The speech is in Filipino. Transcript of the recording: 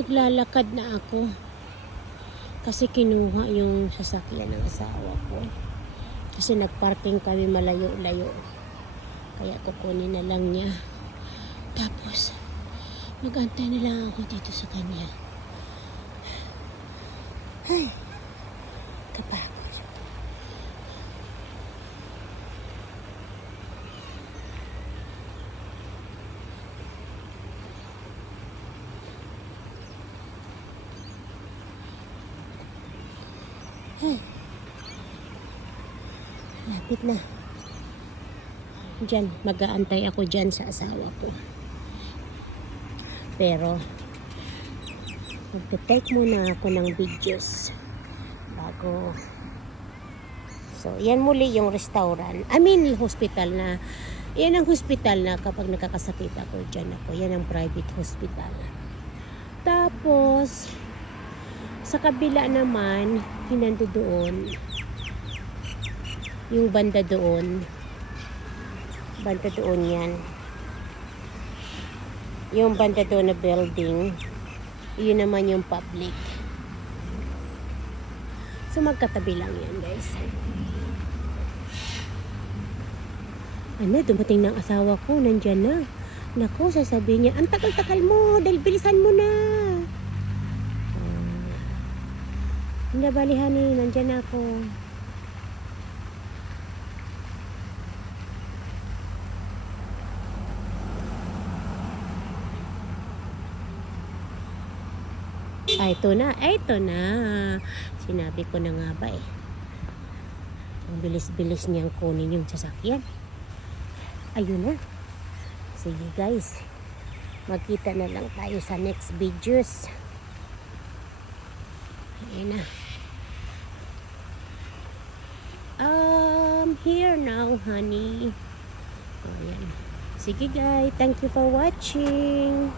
Naglalakad na ako. Kasi kinuha yung sasakyan ng asawa ko. Kasi nagparking kami malayo-layo. Kaya kukunin na lang niya. Tapos, mag-antay na lang ako dito sa kanya. Ay, kapagod. Ay, lapit na. Diyan, mag-aantay ako dyan sa asawa ko. Pero, magte-take muna ako ng videos bago. So, yan muli yung restaurant. I mean, hospital na. Yan ang hospital na kapag nakakasakit ako, dyan ako. Yan ang private hospital. Tapos, sa kabila naman, hinando doon. Yung banda doon. Banda doon yan. Yung banda doon na building. Yun naman yung public. So magkatabi lang yan, guys. Ano, dumating ng asawa ko. Nandyan na. Naku, sasabihin niya, ang tagal-tagal mo. Dahil bilisan mo na. Hindi balihan eh. Nandyan na ako. Ay, ito na. Ay, ito na. Sinabi ko na nga ba eh. Ang bilis-bilis niyang kunin yung sasakyan. Ayun na. Sige guys. Magkita na lang tayo sa next videos. Ayun na. Here now, honey. Ayan. Sige guys. Thank you for watching.